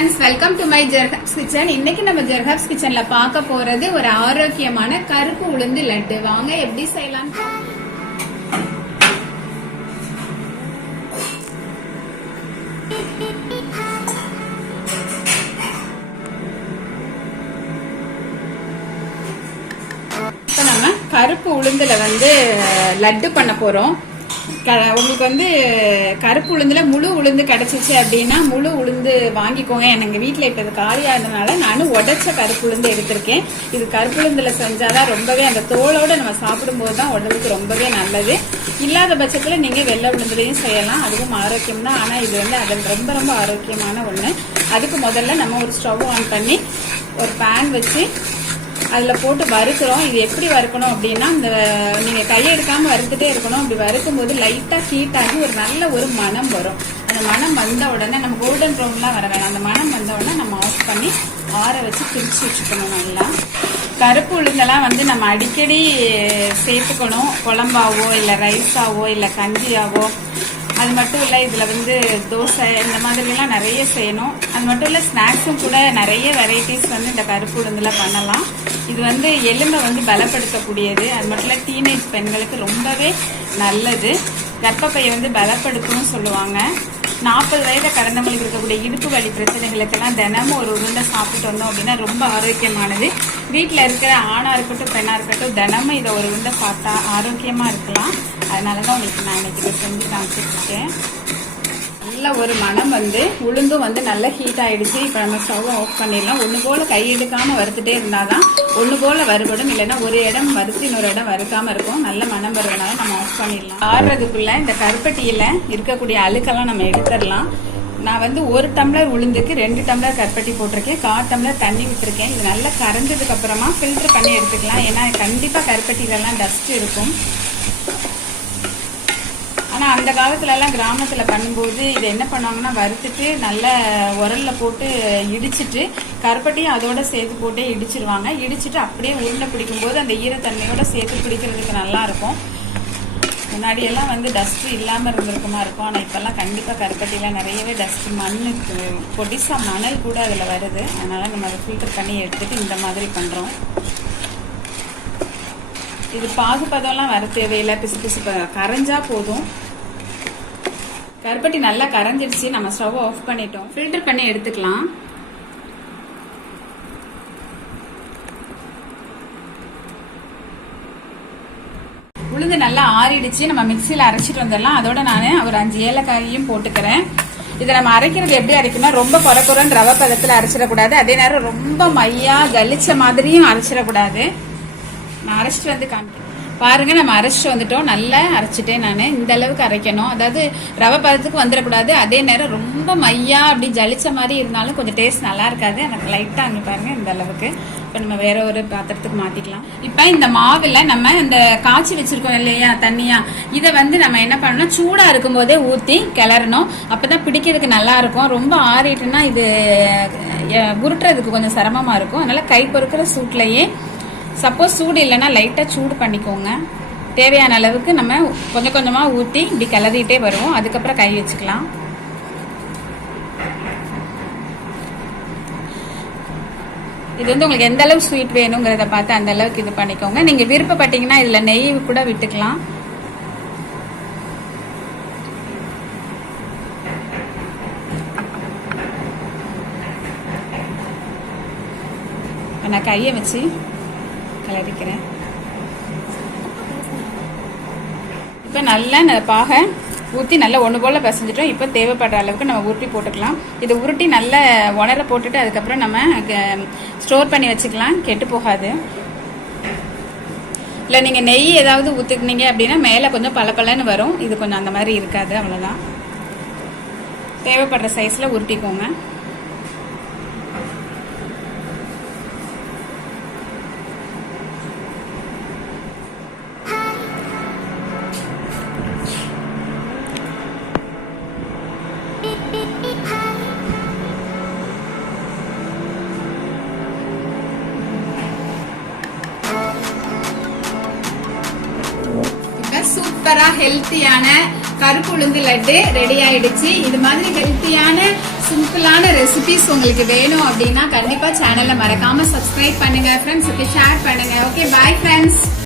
friends, welcome to my JAGGERY kitchen. இன்னைக்கு நம்ம JAGGERY kitchenல பார்க்க போறது ஒரு ஆரோக்கியமான கருப்பு உளுந்து லட்டு. வாங்க எப்படி செய்யலாம். இப்ப நம்ம கருப்பு உளுந்துல லட்டு பண்ண போறோம். உங்களுக்கு கருப்பு உளுந்துல முழு உளுந்து கிடைச்சிச்சு அப்படின்னா முழு உளுந்து வாங்கிக்கோங்க. எங்க வீட்டுல இப்ப இது காலியா இருந்தனால நானும் உடைச்ச கருப்பு உளுந்து எடுத்திருக்கேன். இது கருப்பு உளுந்துல செஞ்சாதான் ரொம்பவே அந்த தோலோட நம்ம சாப்பிடும் போதுதான் உடலுக்கு ரொம்பவே நல்லது. இல்லாத பட்சத்துல நீங்க வெள்ளை உளுந்துலையும் செய்யலாம், அதுவும் ஆரோக்கியம் தான். ஆனா இது அதில் ரொம்ப ரொம்ப ஆரோக்கியமான ஒண்ணு. அதுக்கு முதல்ல நம்ம ஒரு ஸ்டவ் ஆன் பண்ணி ஒரு பேன் வச்சு அதுல போட்டு வறுக்கிறோம். இது எப்படி வறுக்கணும் அப்படின்னா, இந்த நீங்க கையை எடுக்காம வறுத்துட்டே இருக்கணும். அப்படி வறுக்கும் போது லைட்டா ஹீட் ஆகி ஒரு நல்ல ஒரு மனம் வரும். அந்த மனம் வந்த உடனே நம்ம கோல்டன் ப்ரௌன்லாம் வர வேணாம். அந்த மனம் வந்த உடனே நம்ம ஆஃப் பண்ணி ஆற வச்சு பிரிச்சு வச்சுக்கணும். நல்லா கருப்பு உளுந்தெல்லாம் நம்ம அடிக்கடி சேர்த்துக்கணும். குழம்பாவோ இல்ல ரைஸாவோ இல்ல கஞ்சியாவோ. அது மட்டும் இல்ல இதுல தோசை இந்த மாதிரி எல்லாம் நிறைய செய்யணும். அது மட்டும் இல்ல ஸ்நாக்ஸும் கூட நிறைய வெரைட்டிஸ் இந்த கருப்பு உளுந்துல பண்ணலாம். இது எலும்பை பலப்படுத்தக்கூடியது. அது மட்டும் இல்ல டீனேஜ் பெண்களுக்கு ரொம்பவே நல்லது. கர்ப்பப்பையை பலப்படுத்தும் சொல்லுவாங்க. 40 வயதை கடந்தவங்களுக்கு இருக்கக்கூடிய இடுப்பு வலி பிரச்சனைகளுக்கெல்லாம் தினமும் ஒரு உருண்டை சாப்பிட்டு வந்தோம் அப்படின்னா ரொம்ப ஆரோக்கியமானது. வீட்டில் இருக்கிற ஆணா இருக்கட்டும் பெண்ணா இருக்கட்டும் தினமும் இதை ஒரு உருண்டை சாப்பிட்டா ஆரோக்கியமா இருக்கலாம். அதனாலதான் உங்களுக்கு நான் இன்னைக்கு இதை செஞ்சு காமிச்சிட்டு இருக்கேன். நல்ல ஒரு மனம் உளுந்தும் நல்லா ஹீட் ஆயிடுச்சு. இப்ப நம்ம ஸ்டவ் ஆஃப் பண்ணிடலாம். ஒண்ணு போல கை எடுக்காம வறுத்துட்டே இருந்தாதான் ஒண்ணு போல வறுபடும். இல்லைன்னா ஒரு இடம் வறுத்து இன்னொரு இடம் வறுக்காம இருக்கும். நல்ல மனம் வருவதனால நம்ம ஆஃப் பண்ணிடலாம். ஆடுறதுக்குள்ள இந்த கருப்பட்டியில இருக்கக்கூடிய அழுக்கெல்லாம் நம்ம எடுத்துடலாம். நான் 1 டம்ளர் உளுந்துக்கு 2 டம்ளர் கருப்பட்டி போட்டிருக்கேன். 1/4 டம்ளர் தண்ணி விட்டுருக்கேன். இது நல்லா கரைஞ்சதுக்கு அப்புறமா ஃபில்டர் பண்ணி எடுத்துக்கலாம். ஏன்னா கண்டிப்பா கருப்பட்டியில எல்லாம் டஸ்ட் இருக்கும். ஆனா அந்த காலத்துல எல்லாம் கிராமத்துல பண்ணும்போது இது என்ன பண்ணுவாங்கன்னா, வறுத்துட்டு நல்ல உரல்ல போட்டு இடிச்சிட்டு கருப்பட்டியும் அதோட சேர்த்து போட்டே இடிச்சிருவாங்க. இடிச்சிட்டு அப்படியே உருண்டை பிடிக்கும் போது அந்த ஈரத்தன்மையோட சேர்த்து பிடிக்கிறதுக்கு நல்லா இருக்கும். முன்னாடி எல்லாம் டஸ்ட் இல்லாம இருந்திருக்குமா இருக்கும். ஆனா இப்பெல்லாம் கண்டிப்பா கருப்பட்டியில நிறையவே டஸ்ட், மண்ணு, பொடிசா மணல் கூட அதுல வருது. அதனால நம்ம அதை ஃபில்டர் பண்ணி எடுத்துட்டு இந்த மாதிரி பண்றோம். இது பாகுபதம்லாம் வர தேவையில்லை. பிசு பிசு கரைஞ்சா போதும். கருப்பட்டி நல்லா கரைஞ்சிடுச்சு. நம்ம ஸ்டவ் ஆஃப் பண்ணிட்டோம். ஃபில்டர் பண்ணி எடுத்துக்கலாம். உளுந்து நல்லா ஆறிடுச்சு. நம்ம மிக்சியில அரைச்சிட்டு வந்துடலாம். அதோட நான் ஒரு 5 ஏலக்காயையும் போட்டுக்கிறேன். இதை நம்ம அரைக்கிறது எப்படி அரைக்கணும், ரொம்ப குறைக்குறன்னு ரவை பதத்துல அரைச்சிடக்கூடாது. அதே நேரம் ரொம்ப மையா ஜலிச்ச மாதிரியும் அரைச்சிடக்கூடாது. நான் அரைச்சிட்டு காமிக்கிறேன் பாருங்க. நம்ம அரைச்சிட்டு வந்துட்டோம். நல்லா அரைச்சிட்டேன். நான் இந்த அளவுக்கு அரைக்கணும். அதாவது ரவை பதத்துக்கு வந்துடக்கூடாது. அதே நேரம் ரொம்ப மையா அப்படி ஜலிச்ச மாதிரி இருந்தாலும் கொஞ்சம் டேஸ்ட் நல்லா இருக்காது. எனக்கு லைட்டா அங்கே பாருங்க இந்த அளவுக்கு. இப்ப நம்ம வேற ஒரு பாத்திரத்துக்கு மாத்திக்கலாம். இப்ப இந்த மாவுல நம்ம இந்த காய்ச்சி வச்சிருக்கோம் இல்லையா தண்ணியா, இதை நம்ம என்ன பண்ணணும், சூடா இருக்கும் போதே ஊத்தி கிளறணும். அப்பதான் பிடிக்கிறதுக்கு நல்லா இருக்கும். ரொம்ப ஆறிட்டுன்னா இது உருட்டுறதுக்கு கொஞ்சம் சிரமமா இருக்கும். அதனால கை பொறுக்கிற சூட்லயே, சப்போஸ் சூடு இல்லைன்னா லைட்டா சூடு பண்ணிக்கோங்க. தேவையான அளவுக்கு நம்ம கொஞ்சம் கொஞ்சமா ஊத்தி இப்படி கிளறிட்டே வருவோம். அதுக்கப்புறம் கை வச்சுக்கலாம். இது உங்களுக்கு எந்த அளவு ஸ்வீட் வேணுங்கிறத பார்த்து அந்த அளவுக்கு இது பண்ணிக்கோங்க. நீங்க விருப்பப்பட்டீங்கன்னா இதுல நெய் கூட விட்டுக்கலாம். நான் கையை வச்சு கிளறிக்கிறேன். இப்ப நல்லா பாக ஊத்தி நல்லா ஒண்ணு போல பிசைஞ்சிட்டோம். இப்ப தேவைப்படுற அளவுக்கு நம்ம உருட்டி போட்டுக்கலாம். இதை உருட்டி நல்லா உணர போட்டுட்டு அதுக்கப்புறம் நம்ம ஸ்டோர் பண்ணி வச்சுக்கலாம். கெட்டு போகாது. இல்ல நீங்க நெய் ஏதாவது ஊத்துக்கினீங்க அப்படின்னா மேல கொஞ்சம் பளபளன்னு வரும். இது கொஞ்சம் அந்த மாதிரி இருக்காது. அவ்வளவுதான். தேவைப்படுற சைஸ்ல உருட்டிக்கோங்க. சூப்பரா ஹெல்த்தியான கருப்பு உளுந்து லட்டு ரெடி ஆயிடுச்சு. இது மாதிரி ஹெல்த்தியான சிம்பிளான ரெசிபிஸ் உங்களுக்கு வேணும் அப்படின்னா கண்டிப்பா சேனலை மறக்காம சப்ஸ்கிரைப் பண்ணுங்க ஃப்ரெண்ட்ஸ். ஓகே, ஷேர் பண்ணுங்க. Okay, bye friends.